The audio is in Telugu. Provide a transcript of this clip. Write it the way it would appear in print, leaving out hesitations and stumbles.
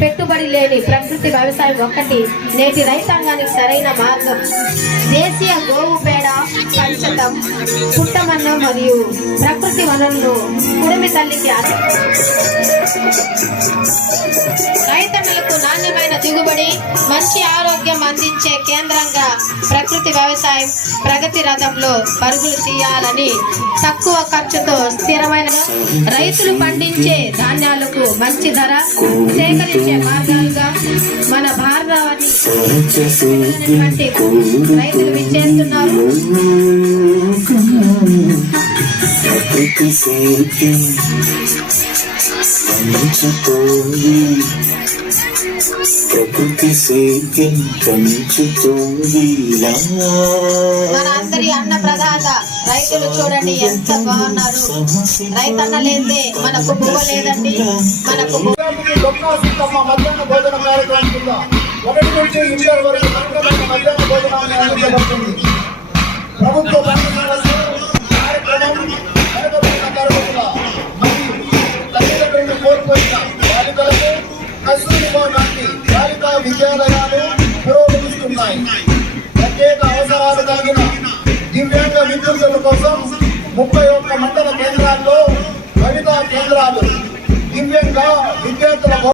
పెట్టుబడి లేని ప్రకృతి వ్యవసాయం ఒక్కటి నేటి రైతాంగానికి సరైన మార్గం. దేశీయ గోవు పేడ, పంచతం, పుట్టమన్నం మరియు ప్రకృతి వనరులు కుడిమి తల్లికి రైతన్నలకు నాణ్యమైన దిగుబడి, మంచి ఆరోగ్యం అందించే కేంద్రంగా ప్రకృతి వ్యవసాయం ప్రగతి రథంలో పరుగులు తీయాలని తక్కువ ఖర్చుతో స్థిరమైన రైతులు పండించే ధాన్యాలకు మంచి ధర సేకరించే మార్గాలుగా మన భారతాన్ని రైతులు విచ్చేస్తున్నారు. మన అందరి అన్న ప్రదాత రైతులు చూడండి ఎంత బాగున్నారు. రైతన్న లేదే మనకు పువ్వ లేదండి. మనకు మధ్యాహ్న భోజన కార్యక్రమం కింద 1 నుంచి 8 వరకు మధ్యాహ్న భోజనాన్ని అందించబడుతుంది. ప్రభుత్వ కార్యక్రమం తల్లిదండ్రులను కోల్పోయిన బాలికలకు కస్తూరిబా గాంధీ బాలికా విద్యాలయాలు పురోగమిస్తున్నాయి. ప్రత్యేక అవసరాలు కలిగిన దివ్యాంగ విద్యార్థుల కోసం 31 మండల కేంద్రాల్లో కవితా కేంద్రాలు దివ్యంగా విద్యార్థుల